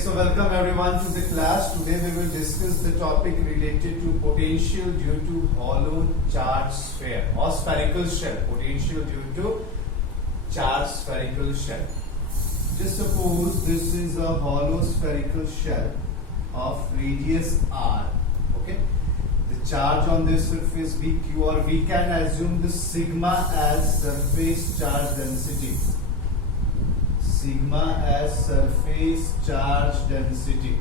So welcome everyone to the class. Today we will discuss the topic related to potential due to hollow charged sphere or spherical shell. Potential due to charged spherical shell. Just suppose this is a hollow spherical shell of radius r. Okay. The charge on this surface Q, or we can assume the sigma as surface charge density. Sigma as surface charge density.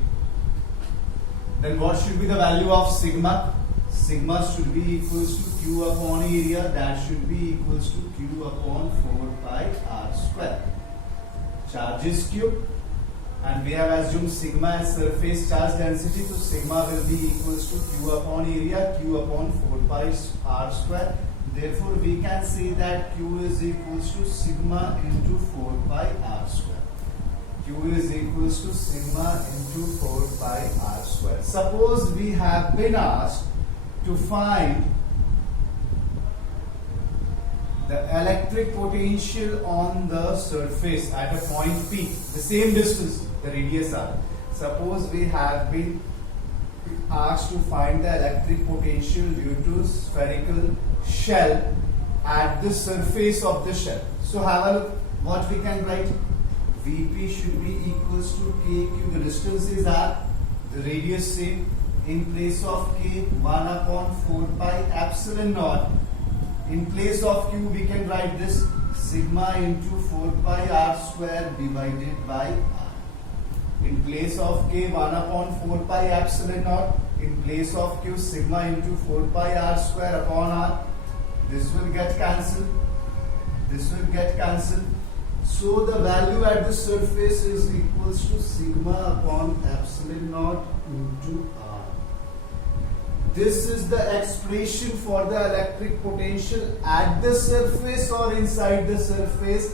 Then what should be the value of sigma? Sigma should be equals to Q upon area. That should be equals to Q upon 4 pi r square. Charge is Q, and we have assumed sigma as surface charge density. So sigma will be equals to Q upon area, Q upon 4 pi r square. Therefore, we can say that Q is equals to sigma into 4 pi r square. Q is equals to sigma into 4 pi r square. Suppose we have been asked to find the electric potential on the surface at a point P, the same distance, the radius r. Suppose we have been asked to find the electric potential due to spherical shell at the surface of the shell. So have a look what we can write. Vp should be equals to kq. The distance is r, the radius same. In place of k, 1 upon 4 pi epsilon naught. In place of q, we can write this sigma into 4 pi r square divided by r. In place of k, 1 upon 4 pi epsilon naught. In place of q, sigma into 4 pi r square upon r. This will get cancelled. This will get cancelled. So the value at the surface is equals to sigma upon epsilon naught into r. This is the expression for the electric potential at the surface or inside the surface.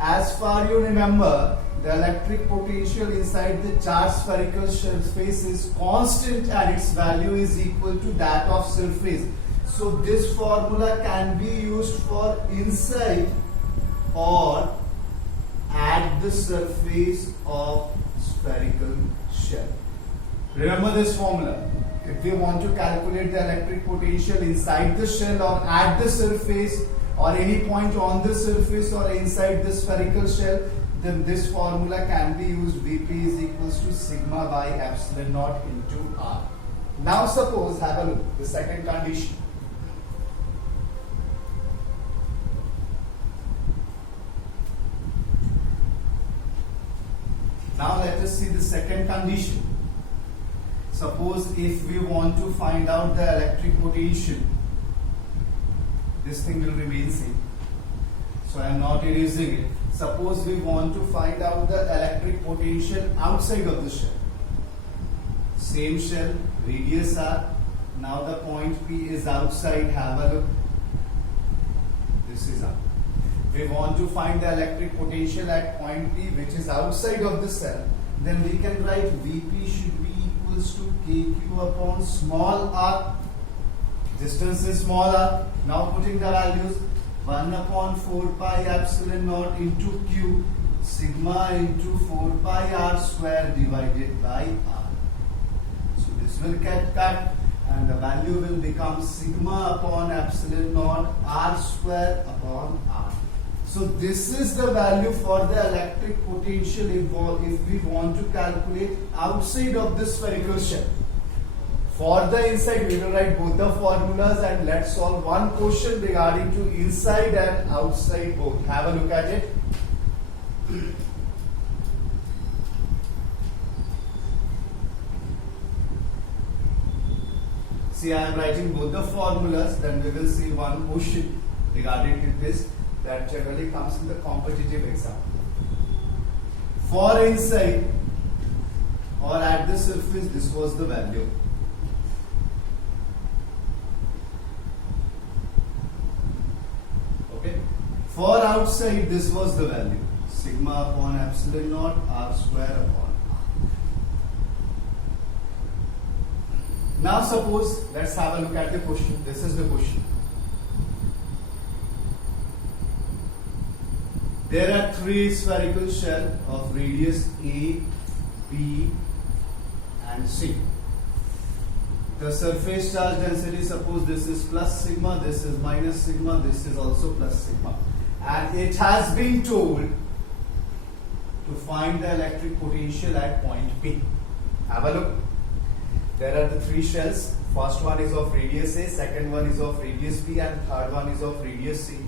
As far you remember, the electric potential inside the charged spherical surface is constant and its value is equal to that of surface. So this formula can be used for inside or at the surface of spherical shell. Remember this formula. If we want to calculate the electric potential inside the shell or at the surface or any point on the surface or inside the spherical shell, then this formula can be used. Vp is equals to sigma by epsilon naught into r. Now suppose, have a look, the second condition. Now let us see the second condition. Suppose if we want to find out the electric potential, this thing will remain same. So I am not erasing it. Suppose we want to find out the electric potential outside of the shell. Same shell, radius r. Now the point P is outside. Have a look. This is out. We want to find the electric potential at point P, which is outside of the cell. Then we can write Vp should be equals to kq upon small r. Distance is small r. Now putting the values, 1 upon 4 pi epsilon naught into q, sigma into 4 pi r square divided by r. So this will get cut and the value will become sigma upon epsilon naught r square upon r. So this is the value for the electric potential if we want to calculate outside of the spherical shell. For the inside, we will write both the formulas and let's solve one question regarding to inside and outside both. Have a look at it. See, I am writing both the formulas, then we will see one question regarding to this that generally comes in the competitive exam. For inside or at the surface, this was the value. Okay. For outside, this was the value. Sigma upon epsilon naught r square upon r. Now suppose, let's have a look at the question. This is the question. There are three spherical shells of radius A, B B and C. The surface charge density, suppose this is plus sigma, this is minus sigma, this is also plus sigma, and it has been told to find the electric potential at point P. Have a look. There are the three shells. First one is of radius A, second one is of radius B, and third one is of radius C.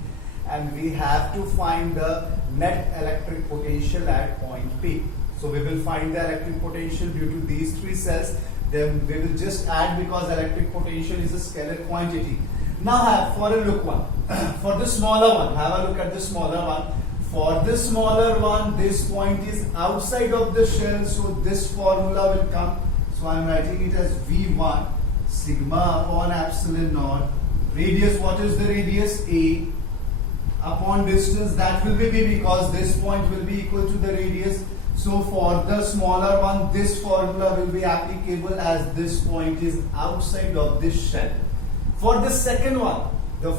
And we have to find the net electric potential at point P. So we will find the electric potential due to these three cells. Then we will just add, because electric potential is a scalar quantity. Now for a look one, for the smaller one, have a look at the smaller one. For the smaller one, this point is outside of the shell, so this formula will come. So I am writing it as V1 sigma upon epsilon naught. Radius, what is the radius? A, upon distance, that will be B, because this point will be equal to the radius. So for the smaller one, this formula will be applicable as this point is outside of this shell. For the second one, the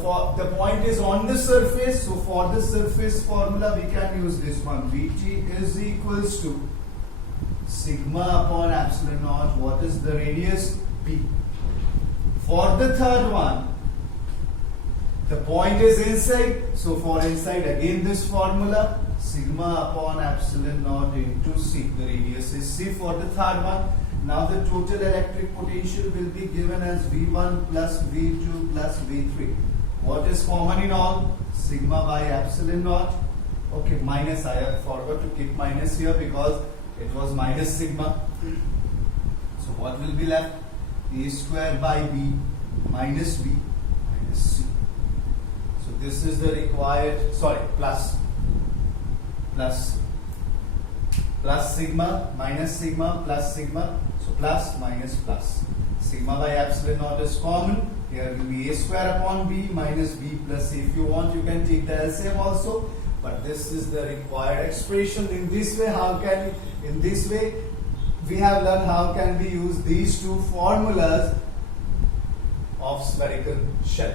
point is on the surface, so for the surface formula we can use this one. Vt is equals to sigma upon epsilon naught. What is the radius? B. For the third one, the point is inside, so for inside again this formula, sigma upon epsilon naught into C. The radius is C for the third one. Now the total electric potential will be given as V1 plus V2 plus V3. What is common in all? Sigma by epsilon naught. Okay, minus, I have forgot to keep minus here because it was minus sigma. So what will be left? A square by B minus B minus C. So this is the required, plus sigma minus sigma plus sigma. So plus minus plus. Sigma by epsilon naught is common. Here will be A square upon B minus B plus C. If you want, you can take the LCM also. But this is the required expression. In this way, we have learned how can we use these two formulas of spherical shell.